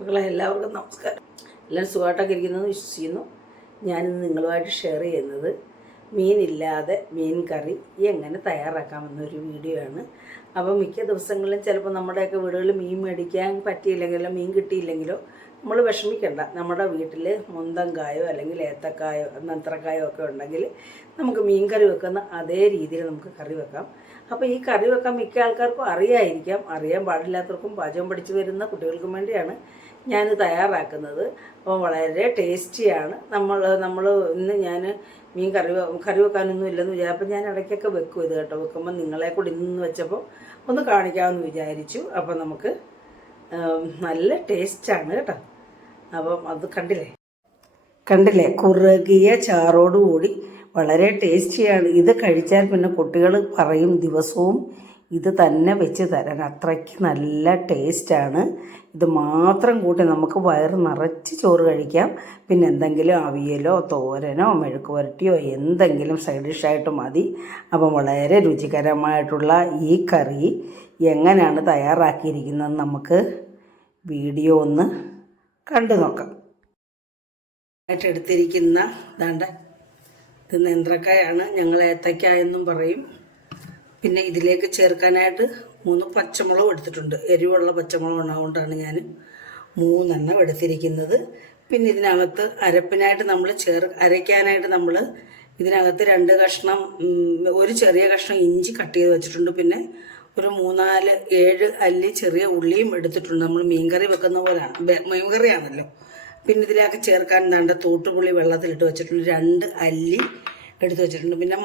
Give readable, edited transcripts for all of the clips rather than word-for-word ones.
മക്കളെ എല്ലാവർക്കും നമസ്കാരം. എല്ലാവരും സുഖമായിട്ടൊക്കെ ഇരിക്കുന്നതെന്ന് വിശ്വസിക്കുന്നു. ഞാനിന്ന് നിങ്ങളുമായിട്ട് ഷെയർ ചെയ്യുന്നത് മീനില്ലാതെ മീൻ കറി എങ്ങനെ തയ്യാറാക്കാമെന്നൊരു വീഡിയോ ആണ്. അപ്പോൾ മിക്ക ദിവസങ്ങളിലും ചിലപ്പോൾ നമ്മുടെയൊക്കെ വീടുകളിൽ മീൻ മേടിക്കാൻ പറ്റിയില്ലെങ്കിലോ മീൻ കിട്ടിയില്ലെങ്കിലോ നമ്മൾ വിഷമിക്കണ്ട. നമ്മുടെ വീട്ടിൽ മുന്തങ്കായോ അല്ലെങ്കിൽ ഏത്തക്കായോ നത്രക്കായോ ഒക്കെ ഉണ്ടെങ്കിൽ നമുക്ക് മീൻ കറി വെക്കുന്ന അതേ രീതിയിൽ നമുക്ക് കറി വെക്കാം. അപ്പോൾ ഈ കറി വെക്കാൻ മിക്ക ആൾക്കാർക്കും അറിയായിരിക്കാം. അറിയാൻ പാടില്ലാത്തവർക്കും പാചകം പഠിച്ചു വരുന്ന കുട്ടികൾക്കും വേണ്ടിയാണ് ഞാൻ തയ്യാറാക്കുന്നത്. അപ്പോൾ വളരെ ടേസ്റ്റിയാണ്. നമ്മൾ ഇന്ന് ഞാൻ മീൻ കറി വെക്കാനൊന്നും ഇല്ലെന്ന് വിചാരിച്ചപ്പോൾ ഞാൻ ഇടയ്ക്കൊക്കെ വെക്കും ഇത് കേട്ടോ. വെക്കുമ്പോൾ നിങ്ങളെ കൂടി ഇന്ന് വെച്ചപ്പോൾ ഒന്ന് കാണിക്കാമെന്ന് വിചാരിച്ചു. അപ്പോൾ നമുക്ക് നല്ല ടേസ്റ്റാണ് കേട്ടോ. അപ്പം അത് കണ്ടില്ലേ കുറുകിയ ചാറോടുകൂടി വളരെ ടേസ്റ്റിയാണ്. ഇത് കഴിച്ചാൽ പിന്നെ കുട്ടികൾ പറയും ദിവസവും ഇത് തന്നെ വെച്ച് തരാൻ. അത്രയ്ക്ക് നല്ല ടേസ്റ്റാണ്. ഇത് മാത്രം കൂട്ടി നമുക്ക് വയറ് നിറച്ച് ചോറ് കഴിക്കാം. പിന്നെ എന്തെങ്കിലും അവിയലോ തോരനോ മെഴുക്ക് പുരട്ടിയോ എന്തെങ്കിലും സൈഡ് ഡിഷായിട്ട് മതി. അപ്പം വളരെ രുചികരമായിട്ടുള്ള ഈ കറി എങ്ങനെയാണ് തയ്യാറാക്കിയിരിക്കുന്നത് നമുക്ക് വീഡിയോ ഒന്ന് കണ്ടു നോക്കാം. എടുത്തിരിക്കുന്ന ദാണ്ട ഇത് നേന്ത്രക്കായാണ്, ഞങ്ങൾ ഏത്തക്കായ എന്നും പറയും. പിന്നെ ഇതിലേക്ക് ചേർക്കാനായിട്ട് 3 പച്ചമുളക് എടുത്തിട്ടുണ്ട്. എരിവുള്ള പച്ചമുളക് ഉണ്ടാകൊണ്ടാണ് ഞാൻ 3 എടുത്തിരിക്കുന്നത്. പിന്നെ ഇതിനകത്ത് അരപ്പിനായിട്ട് നമ്മൾ അരയ്ക്കാനായിട്ട് നമ്മൾ ഇതിനകത്ത് 2 കഷ്ണം ഒരു ചെറിയ കഷ്ണം ഇഞ്ചി കട്ട് ചെയ്ത് വെച്ചിട്ടുണ്ട്. പിന്നെ ഒരു 3-4-7 അല്ലി ചെറിയ ഉള്ളിയും എടുത്തിട്ടുണ്ട്. നമ്മൾ മീൻകറി വെക്കുന്ന പോലെയാണ്, മീൻകറിയാണല്ലോ. പിന്നെ ഇതിലേക്ക് ചേർക്കാൻ വേണ്ട തൂട്ടുപുളി വെള്ളത്തിലിട്ട് വെച്ചിട്ടുണ്ട്. 2 അല്ലി എടുത്ത് വെച്ചിട്ടുണ്ട്. പിന്നെ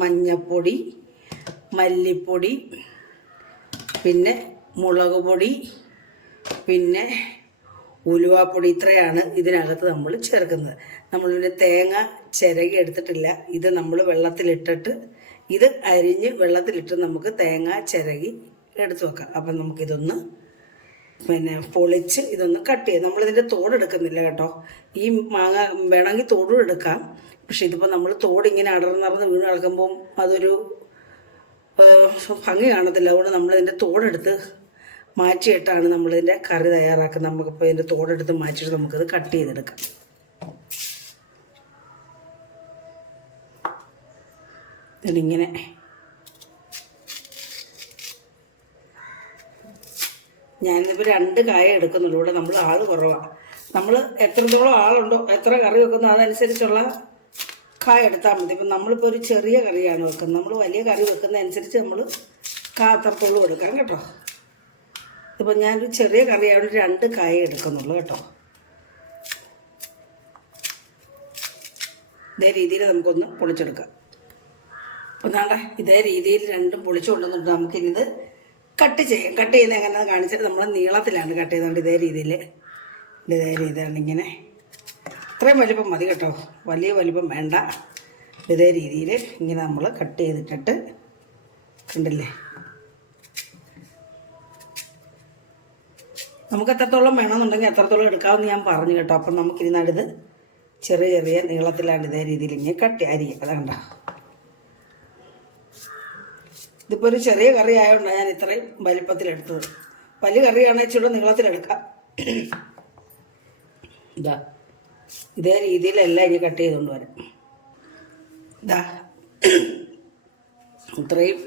മഞ്ഞപ്പൊടി, മല്ലിപ്പൊടി, പിന്നെ മുളക് പൊടി, പിന്നെ ഉലുവാപ്പൊടി. ഇത്രയാണ് ഇതിനകത്ത് നമ്മൾ ചേർക്കുന്നത്. നമ്മൾ പിന്നെ തേങ്ങ ചിരകി എടുത്തിട്ടില്ല. ഇത് നമ്മൾ വെള്ളത്തിലിട്ടിട്ട് ഇത് അരിഞ്ഞ് വെള്ളത്തിലിട്ട് നമുക്ക് തേങ്ങ ചിരകി എടുത്ത് വെക്കാം. അപ്പം നമുക്കിതൊന്ന് പൊളിച്ച് ഇതൊന്ന് കട്ട് ചെയ്ത് നമ്മളിതിൻ്റെ തോടെടുക്കുന്നില്ല കേട്ടോ. ഈ മാങ്ങ വേണമെങ്കിൽ തോടും എടുക്കാം. പക്ഷെ ഇതിപ്പോൾ നമ്മൾ തോടിങ്ങനെ അടർന്നറന്ന് വീണ് കിടക്കുമ്പം അതൊരു ഭംഗി കാണത്തില്ല. അതുകൊണ്ട് നമ്മളിതിൻ്റെ തോടെടുത്ത് മാറ്റിയിട്ടാണ് നമ്മളിതിൻ്റെ കറി തയ്യാറാക്കുന്നത്. നമുക്കിപ്പോൾ ഇതിൻ്റെ തോടെടുത്ത് മാറ്റിയിട്ട് നമുക്കത് കട്ട് ചെയ്തെടുക്കാം. ഇതിങ്ങനെ ഞാനിപ്പോൾ 2 കായ എടുക്കുന്നുള്ളൂ. ഇവിടെ നമ്മൾ ആൾ കുറവാണ്. നമ്മൾ എത്രത്തോളം ആളുണ്ടോ, എത്ര കറി വെക്കുന്നോ അതനുസരിച്ചുള്ള കായ എടുത്താൽ മതി. ഇപ്പം നമ്മളിപ്പോൾ ഒരു ചെറിയ കറിയാണ് വെക്കുന്നത്. നമ്മൾ വലിയ കറി വെക്കുന്നതനുസരിച്ച് നമ്മൾ അത്രത്തോളം എടുക്കാം കേട്ടോ. ഇതിപ്പോൾ ഞാനൊരു ചെറിയ കറിയായതുകൊണ്ട് 2 കായ എടുക്കുന്നുള്ളൂ കേട്ടോ. ഇതേ രീതിയിൽ നമുക്കൊന്ന് പൊളിച്ചെടുക്കാം. അപ്പം നാളെ ഇതേ രീതിയിൽ 2 പൊളിച്ചു കൊണ്ടുവന്നിട്ട് നമുക്കിത് കട്ട് ചെയ്യാം. കട്ട് ചെയ്യുന്നത് എങ്ങനെയാണെന്ന് കാണിച്ചിട്ട് നമ്മൾ നീളത്തിലാണ് കട്ട് ചെയ്തുകൊണ്ട് ഇതേ രീതിയിലാണ് ഇങ്ങനെ. ഇത്രയും വലിപ്പം മതി കേട്ടോ, വലിയ വലിപ്പം വേണ്ട. ഇതേ രീതിയിൽ ഇങ്ങനെ നമ്മൾ കട്ട് ചെയ്തിട്ടിട്ട് കണ്ടില്ലേ. നമുക്ക് എത്രത്തോളം വേണമെന്നുണ്ടെങ്കിൽ എത്രത്തോളം എടുക്കാമെന്ന് ഞാൻ പറഞ്ഞു കേട്ടോ. അപ്പം നമുക്കിതിനടുത്ത് ചെറിയ നീളത്തിലാണ് ഇതേ രീതിയിൽ ഇങ്ങനെ അരിയും. അതുകൊണ്ട ഇതിപ്പോൾ ഒരു ചെറിയ കറി ആയതുകൊണ്ടാണ് ഞാൻ ഇത്രയും വലിപ്പത്തിലെടുത്തത്. വലിയ കറിയാണെങ്കിൽ ഇച്ചിരി നീളത്തിലെടുക്കാം. ഇതേ രീതിയിലെല്ലാം ഇനി കട്ട് ചെയ്തുകൊണ്ട് വരാം. ഇത്രയും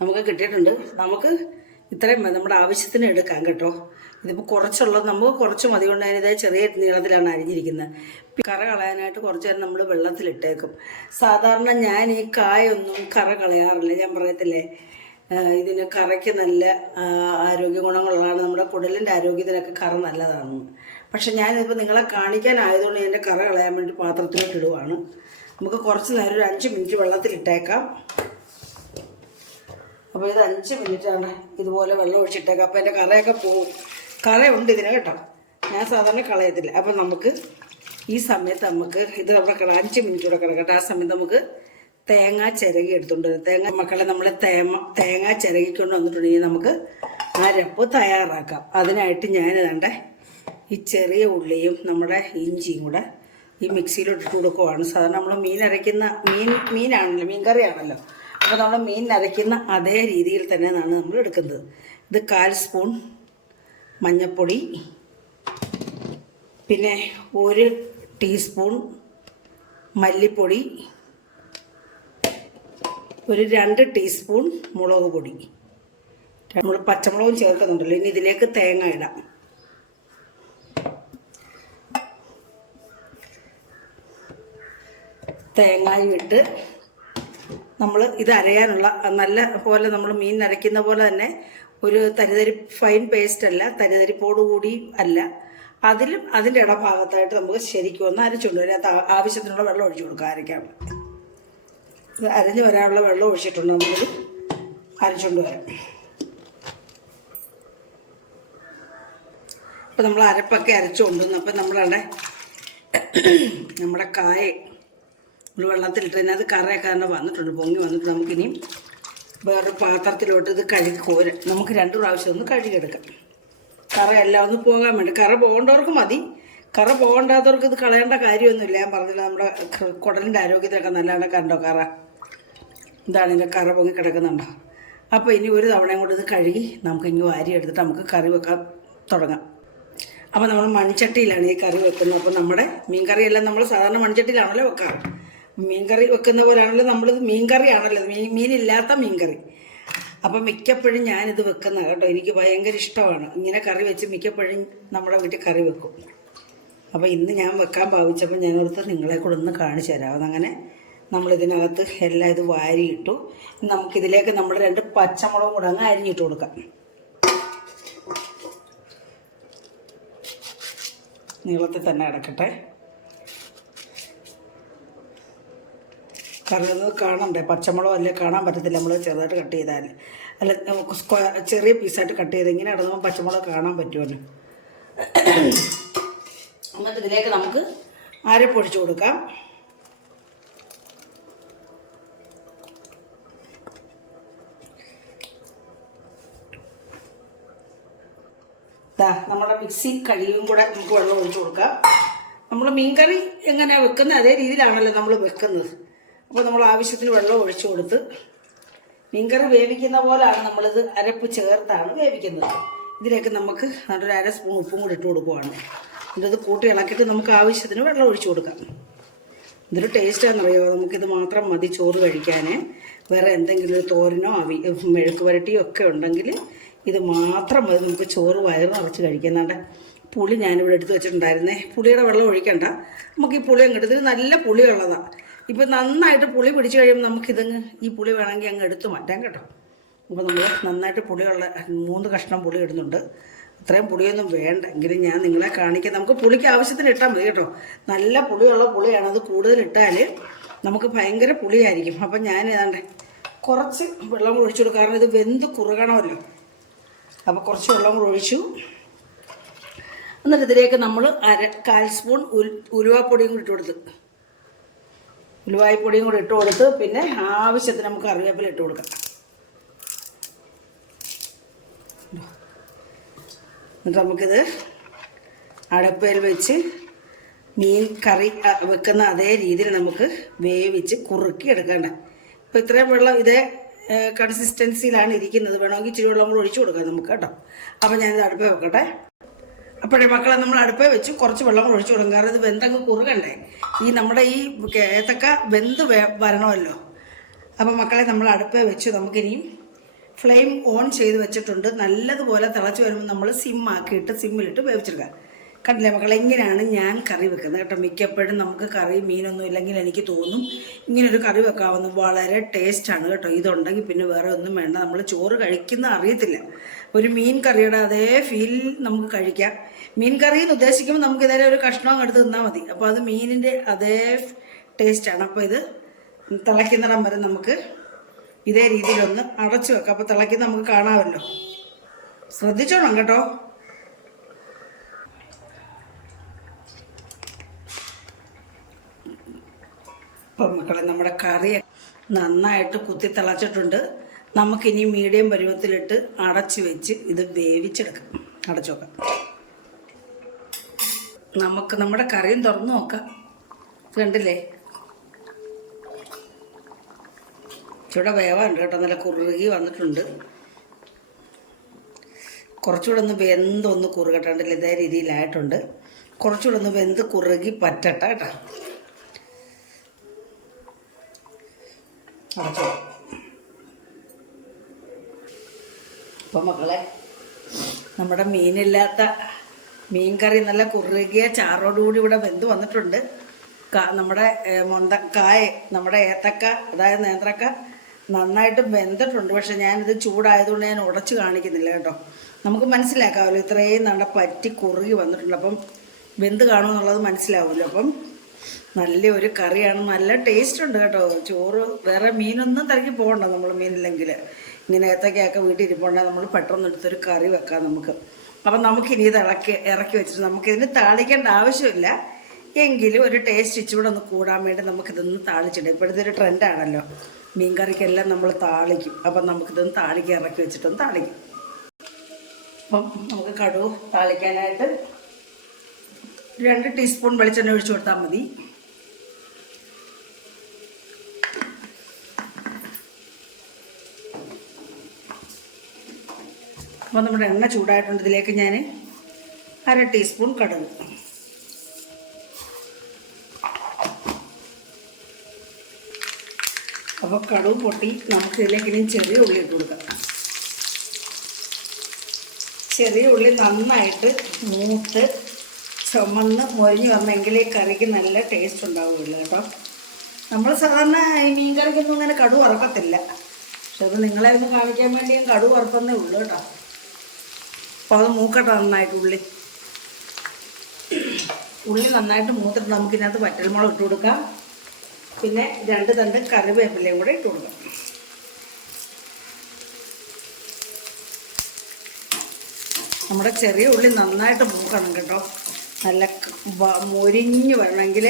നമുക്ക് കിട്ടിയിട്ടുണ്ട്. നമുക്ക് ഇത്രയും നമ്മുടെ ആവശ്യത്തിന് എടുക്കാം കേട്ടോ. ഇതിപ്പോൾ കുറച്ചുള്ളത് നമുക്ക് കുറച്ച് മതി കൊണ്ട് ഞാനിതേ ചെറിയ നീളത്തിലാണ് അരിഞ്ഞിരിക്കുന്നത്. കറ കളയാനായിട്ട് കുറച്ച് നേരം നമ്മൾ വെള്ളത്തിലിട്ടേക്കും. സാധാരണ ഞാൻ ഈ കായൊന്നും കറ കളയാറില്ല. ഞാൻ പറയത്തില്ലേ, ഇതിന് കറയ്ക്ക് നല്ല ആരോഗ്യ ഗുണങ്ങളുള്ളതാണ്. നമ്മുടെ കുടലിൻ്റെ ആരോഗ്യത്തിനൊക്കെ കറ നല്ലതാണ്. പക്ഷെ ഞാനിപ്പോൾ നിങ്ങളെ കാണിക്കാനായതുകൊണ്ട് എൻ്റെ കറ കളയാൻ വേണ്ടി പാത്രത്തിലോട്ട് ഇടുവാണ്. നമുക്ക് കുറച്ച് നേരം ഒരു 5 മിനിറ്റ് വെള്ളത്തിലിട്ടേക്കാം. അപ്പോൾ ഇത് 5 മിനിറ്റാണ് ഇതുപോലെ വെള്ളം ഒഴിച്ചിട്ടേക്കാം. അപ്പോൾ എൻ്റെ കറയൊക്കെ പോകും. കറയുണ്ട് ഇതിന് കേട്ടോ, ഞാൻ സാധാരണ കളയത്തില്ല. അപ്പം നമുക്ക് ഈ സമയത്ത് നമുക്ക് ഇത് അവിടെ 5 മിനിറ്റ് കൂടെ കിടക്കട്ടെ. ആ സമയത്ത് നമുക്ക് തേങ്ങ ചിരകി എടുത്തുകൊണ്ട് മക്കളെ നമ്മൾ തേങ്ങ ചിരകിക്കൊണ്ട് വന്നിട്ടുണ്ടെങ്കിൽ നമുക്ക് അരപ്പ് തയ്യാറാക്കാം. അതിനായിട്ട് ഞാനിതാണ്ട് ഈ ചെറിയ ഉള്ളിയും നമ്മുടെ ഇഞ്ചിയും കൂടെ ഈ മിക്സിയിലോട്ട് ഇട്ട് കൊടുക്കുവാണ്. സാധാരണ നമ്മൾ മീനാണല്ലോ, മീൻ കറിയാണല്ലോ. അപ്പോൾ നമ്മൾ മീൻ അരയ്ക്കുന്ന അതേ രീതിയിൽ തന്നെയാണ് നമ്മൾ എടുക്കുന്നത്. ഇത് 1/4 സ്പൂൺ മഞ്ഞൾപ്പൊടി, പിന്നെ 1 ടീസ്പൂൺ മല്ലിപ്പൊടി, ഒരു 2 ടീസ്പൂൺ മുളക് പൊടി. നമ്മൾ പച്ചമുളകും ചേർക്കുന്നുണ്ടല്ലോ. ഇനി ഇതിലേക്ക് തേങ്ങ ഇടാം. തേങ്ങയും ഇട്ട് നമ്മൾ ഇത് അരയാനുള്ള നല്ല പോലെ നമ്മൾ മീൻ അരയ്ക്കുന്ന പോലെ തന്നെ ഒരു തരിതരി ഫൈൻ പേസ്റ്റ് അല്ല, തരിതരിപ്പോട് കൂടി അല്ല, അതിലും അതിൻ്റെ ഇടഭാഗത്തായിട്ട് നമുക്ക് ശരിക്കും ഒന്ന് അരച്ചുകൊണ്ട് അതിനകത്ത് ആവശ്യത്തിനുള്ള വെള്ളം ഒഴിച്ചു കൊടുക്കുക. അരയ്ക്കാൻ ഇത് അരഞ്ഞു വരാനുള്ള വെള്ളം ഒഴിച്ചിട്ടുണ്ട്. നമ്മളിത് അരച്ചുകൊണ്ട് വരാം. ഇപ്പം നമ്മൾ അരപ്പൊക്കെ അരച്ചുകൊണ്ടുവന്നു. അപ്പം നമ്മുടെ കായ ഒരു വെള്ളത്തിലിട്ടതിനകത്ത് കറയൊക്കെ തന്നെ വന്നിട്ടുണ്ട്, പൊങ്ങി വന്നിട്ട് നമുക്കിനിയും വേറൊരു പാത്രത്തിലോട്ട് ഇത് കഴുകി കോരാം. നമുക്ക് 2 പ്രാവശ്യം ഒന്ന് കഴുകിയെടുക്കാം. കറയെല്ലാം ഒന്ന് പോകാൻ വേണ്ടി. കറ പോകേണ്ടവർക്ക് മതി, കറ പോകണ്ടാത്തവർക്ക് ഇത് കളയേണ്ട കാര്യമൊന്നുമില്ല. ഞാൻ പറഞ്ഞില്ല, നമ്മുടെ കുടലിൻ്റെ ആരോഗ്യത്തിനൊക്കെ നല്ലതാണ്. കണ്ടോ കറ? ഇതാണ് ഇതിൻ്റെ കറ പൊങ്ങി കിടക്കുന്നുണ്ടോ? അപ്പോൾ ഇനി ഒരു തവണയും കൊണ്ട് ഇത് കഴുകി നമുക്ക് ഇനി വാരി എടുത്തിട്ട് നമുക്ക് കറി വെക്കാൻ തുടങ്ങാം. അപ്പോൾ നമ്മൾ മൺചട്ടിയിലാണ് ഈ കറി വെക്കുന്നത്. അപ്പോൾ നമ്മുടെ മീൻ കറിയെല്ലാം നമ്മൾ സാധാരണ മൺചട്ടിയിലാണല്ലോ വെക്കാറ്. മീൻകറി വെക്കുന്ന പോലെയാണല്ലോ നമ്മളിത് മീൻകറിയാണല്ലോ, മീനില്ലാത്ത മീൻകറി. അപ്പം മിക്കപ്പോഴും ഞാനിത് വെക്കുന്ന കേട്ടോ, എനിക്ക് ഭയങ്കര ഇഷ്ടമാണ് ഇങ്ങനെ കറി വെച്ച്. മിക്കപ്പോഴും നമ്മുടെ വീട്ടിൽ കറി വെക്കും. അപ്പോൾ ഇന്ന് ഞാൻ വെക്കാൻ ഭാവിച്ചപ്പോൾ ഞാനോർത്ത് നിങ്ങളെ കൂടെ ഒന്ന് കാണിച്ചു തരാം. അതങ്ങനെ നമ്മളിതിനകത്ത് എല്ലാം ഇത് വാരിയിട്ടു. നമുക്കിതിലേക്ക് നമ്മുടെ 2 പച്ചമുളകും കൂടെ അങ്ങ് അരിഞ്ഞിട്ട് കൊടുക്കാം. നീളത്തിൽ തന്നെ കിടക്കട്ടെ. കറി ഒന്ന് കാണണ്ടേ? പച്ചമുളക് അല്ലേ കാണാൻ പറ്റത്തില്ല നമ്മൾ ചെറുതായിട്ട് കട്ട് ചെയ്താൽ. അല്ല, ചെറിയ പീസായിട്ട് കട്ട് ചെയ്ത് ഇങ്ങനെ ഇടുമ്പോൾ പച്ചമുളക് കാണാൻ പറ്റുമല്ലോ. എന്നിട്ട് ഇതിലേക്ക് നമുക്ക് അരപ്പൊഴിച്ച് കൊടുക്കാം. നമ്മുടെ മിക്സി കഴുകിയും കൂടെ നമുക്ക് വെള്ളം ഒഴിച്ചു കൊടുക്കാം. നമ്മൾ മീൻകറി എങ്ങനെയാണ് വെക്കുന്നത് അതേ രീതിയിലാണല്ലോ നമ്മൾ വെക്കുന്നത്. അപ്പോൾ നമ്മൾ ആവശ്യത്തിന് വെള്ളം ഒഴിച്ചു കൊടുത്ത് മീൻകറി വേവിക്കുന്ന പോലെയാണ് നമ്മളിത് അരപ്പ് ചേർത്താണ് വേവിക്കുന്നത്. ഇതിലേക്ക് നമുക്ക് നല്ലൊരു 1/2 സ്പൂൺ ഉപ്പും കൂടി ഇട്ട് കൊടുക്കുവാണ്. എന്നിട്ട് ഇത് കൂട്ടി ഇളക്കിയിട്ട് നമുക്ക് ആവശ്യത്തിന് വെള്ളം ഒഴിച്ചു കൊടുക്കാം. ഇതൊരു ടേസ്റ്റാണെന്നറിയാമോ? നമുക്കിത് മാത്രം മതി ചോറ് കഴിക്കാൻ. വേറെ എന്തെങ്കിലും ഒരു തോരനോ മെഴുക്ക് പുരട്ടിയോ ഒക്കെ ഉണ്ടെങ്കിൽ ഇത് മാത്രം മതി നമുക്ക് ചോറ് വയറ് നിറച്ച് കഴിക്കുന്നുണ്ട്. പുളി ഞാനിവിടെ എടുത്ത് വെച്ചിട്ടുണ്ടായിരുന്നേ. പുളിയുടെ വെള്ളം ഒഴിക്കണ്ട, നമുക്ക് ഈ പുളി അങ്ങ് എടുത്തിട്ട് നല്ല പുളിയുള്ളതാണ്. ഇപ്പം നന്നായിട്ട് പുളി പിടിച്ച് കഴിയുമ്പോൾ നമുക്കിതങ്ങ് ഈ പുളി വേണമെങ്കിൽ അങ്ങ് എടുത്ത് മാറ്റാം കേട്ടോ. അപ്പോൾ നമ്മൾ നന്നായിട്ട് പുളിയുള്ള 3 കഷ്ണം പുളി ഇടുന്നുണ്ട്. അത്രയും പുളിയൊന്നും വേണ്ട, എങ്കിലും ഞാൻ നിങ്ങളെ കാണിക്കാം. നമുക്ക് പുളിക്ക് ആവശ്യത്തിന് ഇട്ടാൽ മതി കേട്ടോ. നല്ല പുളിയുള്ള പുളിയാണ്. അത് കൂടുതലിട്ടാൽ നമുക്ക് ഭയങ്കര പുളിയായിരിക്കും. അപ്പം ഞാൻ ഏതാണ്ട് കുറച്ച് വെള്ളം കൂടി ഒഴിച്ചു കൊടുക്കും, കാരണം ഇത് വെന്ത് കുറുകണമല്ലോ. അപ്പോൾ കുറച്ച് വെള്ളം കൂടി ഒഴിച്ചു. എന്നിട്ട് ഇതിലേക്ക് നമ്മൾ 1/4 സ്പൂൺ ഉലുവാപ്പൊടിയും കൂടി ഇട്ട് കൊടുത്ത്, ഉലുവായ്പ്പൊടിയും കൂടി ഇട്ട് കൊടുത്ത് പിന്നെ ആവശ്യത്തിന് നമുക്ക് കറിവേപ്പില ഇട്ട് കൊടുക്കാം. എന്നിട്ട് നമുക്കിത് അടപ്പയിൽ വെച്ച് മീൻ കറി വെക്കുന്ന അതേ രീതിയിൽ നമുക്ക് വേവിച്ച് കുറുക്കി എടുക്കേണ്ട. ഇപ്പോൾ ഇത്രയും വെള്ളം ഇതേ കൺസിസ്റ്റൻസിയിലാണ് ഇരിക്കുന്നത്. വേണമെങ്കിൽ ഇച്ചിരി വെള്ളം കൂടി ഒഴിച്ചു കൊടുക്കാം നമുക്ക് കേട്ടോ. അപ്പോൾ ഞാനിത് അടുപ്പേ വെക്കട്ടെ. അപ്പോഴേ മക്കളെ നമ്മൾ അടുപ്പേ വെച്ച് കുറച്ച് വെള്ളം കൂടി ഒഴിച്ചു കൊടുക്കും, കാരണം ഇത് വെന്തങ്ങ് കുറുകണ്ടേ. നമ്മുടെ ഈ ഏത്തക്ക വെന്ത് വരണമല്ലോ. അപ്പം മക്കളെ നമ്മൾ അടുപ്പേ വെച്ച് നമുക്കിനിയും ഫ്ലെയിം ഓൺ ചെയ്ത് വെച്ചിട്ടുണ്ട്. നല്ലതുപോലെ തിളച്ച് വരുമ്പോൾ നമ്മൾ സിമ്മിലിട്ട് വേവിച്ചെടുക്കുക. കണ്ടില്ലേ മക്കളെ, ഇങ്ങനെയാണ് ഞാൻ കറി വെക്കുന്നത് കേട്ടോ. മിക്കപ്പോഴും നമുക്ക് കറി മീനൊന്നും ഇല്ലെങ്കിൽ എനിക്ക് തോന്നും ഇങ്ങനൊരു കറി വെക്കാവുന്ന വളരെ ടേസ്റ്റാണ് കേട്ടോ. ഇതുണ്ടെങ്കിൽ പിന്നെ വേറെ ഒന്നും വേണ്ട, നമ്മൾ ചോറ് കഴിക്കുന്ന അറിയത്തില്ല. ഒരു മീൻ കറിയുടെ അതേ ഫീൽ നമുക്ക് കഴിക്കാം. മീൻ കറി എന്ന് ഉദ്ദേശിക്കുമ്പോൾ നമുക്ക് ഇതേ ഒരു കഷ്ണം എടുത്ത് തിന്നാൽ മതി. അപ്പോൾ അത് മീനിൻ്റെ അതേ ടേസ്റ്റാണ്. അപ്പോൾ ഇത് തിളയ്ക്കുന്നിടം വരെ നമുക്ക് ഇതേ രീതിയിലൊന്ന് അടച്ചു വെക്കാം. അപ്പോൾ തിളയ്ക്കുന്ന നമുക്ക് കാണാമല്ലോ. ശ്രദ്ധിച്ചോണം കേട്ടോ. ഇപ്പം മക്കളെ നമ്മുടെ കറി നന്നായിട്ട് കുത്തി തിളച്ചിട്ടുണ്ട്. നമുക്കിനി മീഡിയം പരുവത്തിലിട്ട് അടച്ചു വെച്ച് ഇത് വേവിച്ചെടുക്കാം. അടച്ചു നോക്കാം. നമുക്ക് നമ്മുടെ കറിയും തുറന്നു നോക്കാം. കണ്ടില്ലേ, ഇവിടെ വേവാണ്ട് കേട്ടോ. നല്ല കുറുകി വന്നിട്ടുണ്ട്. കുറച്ചുകൂടെ ഒന്ന് വെന്തൊന്ന് കുറുകട്ടണ്ടില്ല, ഇതേ രീതിയിലായിട്ടുണ്ട്. കുറച്ചുകൂടെ ഒന്ന് വെന്ത് കുറുകി പറ്റട്ടെ കേട്ടോ. അപ്പം മക്കളെ, നമ്മുടെ മീനില്ലാത്ത മീൻ കറി നല്ല കുറുകിയ ചാറോടുകൂടി ഇവിടെ വെന്ത് വന്നിട്ടുണ്ട്. നമ്മുടെ കായ, നമ്മുടെ ഏത്തക്ക, അതായത് നേന്ത്രക്ക നന്നായിട്ട് വെന്തിട്ടുണ്ട്. പക്ഷെ ഞാനിത് ചൂടായതുകൊണ്ട് ഞാൻ ഉടച്ച് കാണിക്കുന്നില്ല കേട്ടോ. നമുക്ക് മനസ്സിലാക്കാമല്ലോ, ഇത്രയും നല്ല പറ്റി കുറുകി വന്നിട്ടുണ്ട്. അപ്പം വെന്ത് കാണുമെന്നുള്ളത് മനസ്സിലാവുമല്ലോ. അപ്പം നല്ലൊരു കറിയാണ്, നല്ല ടേസ്റ്റ് ഉണ്ട് കേട്ടോ. ചോറ് വേറെ മീനൊന്നും തിരക്കി പോകണ്ട. നമ്മൾ മീനില്ലെങ്കിൽ ഇങ്ങനെ ഏത്തക്കയൊക്കെ വീട്ടിൽ ഇരിപ്പുണ്ടെങ്കിൽ നമ്മൾ പെട്ടെന്ന് എടുത്തൊരു കറി വെക്കാം നമുക്ക്. അപ്പം നമുക്കിനി ഇത് ഇറക്കി വെച്ചിട്ട് നമുക്കിതിന് താളിക്കേണ്ട ആവശ്യമില്ല. എങ്കിലും ഒരു ടേസ്റ്റ് ഇച്ചിലൂടെ ഒന്ന് കൂടാൻ വേണ്ടി നമുക്കിതൊന്ന് താളിച്ചിടാം. ഇപ്പോഴത്തെ ഒരു ട്രെൻഡാണല്ലോ, മീൻ കറിക്കെല്ലാം നമ്മൾ താളിക്കും. അപ്പം നമുക്കിതൊന്ന് താളിക്കാൻ ഇറക്കി വെച്ചിട്ടൊന്ന് താളിക്കും. അപ്പം നമുക്ക് കടുക് താളിക്കാനായിട്ട് 2 ടീസ്പൂൺ വെളിച്ചെണ്ണ ഒഴിച്ചു കൊടുത്താൽ മതി. അപ്പോൾ നമ്മുടെ എണ്ണ ചൂടായിട്ടുണ്ട്. ഇതിലേക്ക് ഞാൻ 1/2 ടീസ്പൂൺ കടുക്, അപ്പോൾ കടുക് പൊട്ടി നമുക്കിതിലേക്ക് ഇനി ചെറിയ ഉള്ളി ഇട്ട് കൊടുക്കാം. ചെറിയ ഉള്ളി നന്നായിട്ട് മൂത്ത് ചുമന്ന് മൊരിഞ്ഞ് വന്നെങ്കിൽ ഈ കറിക്ക് നല്ല ടേസ്റ്റ് ഉണ്ടാവുകയുള്ളൂ കേട്ടോ. നമ്മൾ സാധാരണ ഈ മീൻ കറിക്കൊന്നും അങ്ങനെ കടുക് വറക്കത്തില്ല. പക്ഷെ അത് നിങ്ങളെ ഒന്ന് കാണിക്കാൻ വേണ്ടി ഞാൻ കടുക് വറുത്തന്നേ ഉള്ളൂ കേട്ടോ. അപ്പോൾ അത് മൂക്കട്ടെ നന്നായിട്ട്. ഉള്ളി നന്നായിട്ട് മൂത്തിട്ട് നമുക്കിതിനകത്ത് വറ്റൽമുളക് ഇട്ട് കൊടുക്കാം. പിന്നെ 2 തണ്ട് കറിവേപ്പിലയും കൂടെ ഇട്ട് കൊടുക്കാം. നമ്മുടെ ചെറിയ ഉള്ളി നന്നായിട്ട് മൂക്കണം കേട്ടോ. നല്ല മൊരിഞ്ഞ് വരണമെങ്കിൽ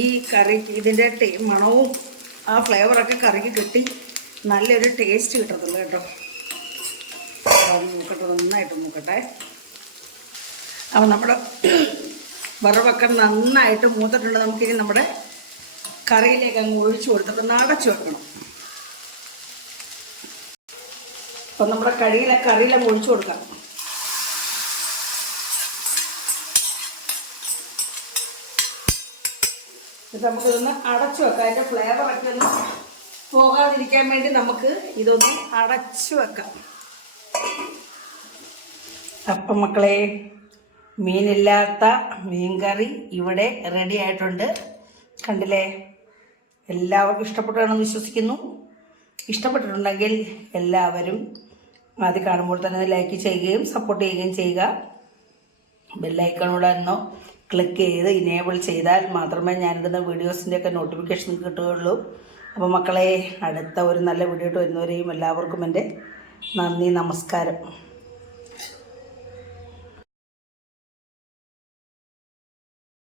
ഈ കറി ഇതിൻ്റെ മണവും ആ ഫ്ലേവറൊക്കെ കറിക്ക് കിട്ടി നല്ലൊരു ടേസ്റ്റ് കിട്ടത്തുള്ളൂ കേട്ടോ. അത് മൂക്കട്ടെ, നന്നായിട്ട് മൂക്കട്ടെ. അപ്പോൾ നമ്മുടെ വറവൊക്കെ നന്നായിട്ട് മൂത്തിട്ടുണ്ട്. നമുക്കിനി നമ്മുടെ കറിയിലേക്ക് അങ്ങ് ഒഴിച്ചു കൊടുത്തിട്ട് ഒന്ന് അടച്ചു വെക്കണം. അപ്പം നമ്മുടെ കറിയിലങ്ങ് ഒഴിച്ചു കൊടുക്കാം. എന്നിട്ട് നമുക്കിതൊന്ന് അടച്ചു വെക്കാം. അതിൻ്റെ ഫ്ലേവറൊക്കെ ഒന്ന് പോകാതിരിക്കാൻ വേണ്ടി നമുക്ക് ഇതൊന്ന് അടച്ചു വെക്കാം. അപ്പം മക്കളെ, മീനില്ലാത്ത മീൻ കറി ഇവിടെ റെഡി ആയിട്ടുണ്ട്. കണ്ടില്ലേ? എല്ലാവർക്കും ഇഷ്ടപ്പെട്ടാണെന്ന് വിശ്വസിക്കുന്നു. ഇഷ്ടപ്പെട്ടിട്ടുണ്ടെങ്കിൽ എല്ലാവരും ആദ്യം കാണുമ്പോൾ തന്നെ ലൈക്ക് ചെയ്യുകയും സപ്പോർട്ട് ചെയ്യുകയും ചെയ്യുക. ബെല്ലൈക്കണോടെ ഒന്ന് ക്ലിക്ക് ചെയ്ത് ഇനേബിൾ ചെയ്താൽ മാത്രമേ ഞാനിടുന്ന വീഡിയോസിൻ്റെയൊക്കെ നോട്ടിഫിക്കേഷൻ കിട്ടുകയുള്ളൂ. അപ്പോൾ മക്കളെ, അടുത്ത ഒരു നല്ല വീഡിയോ ഇട്ട് വരുന്നവരെയും എല്ലാവർക്കും എൻ്റെ നന്ദി, നമസ്കാരം.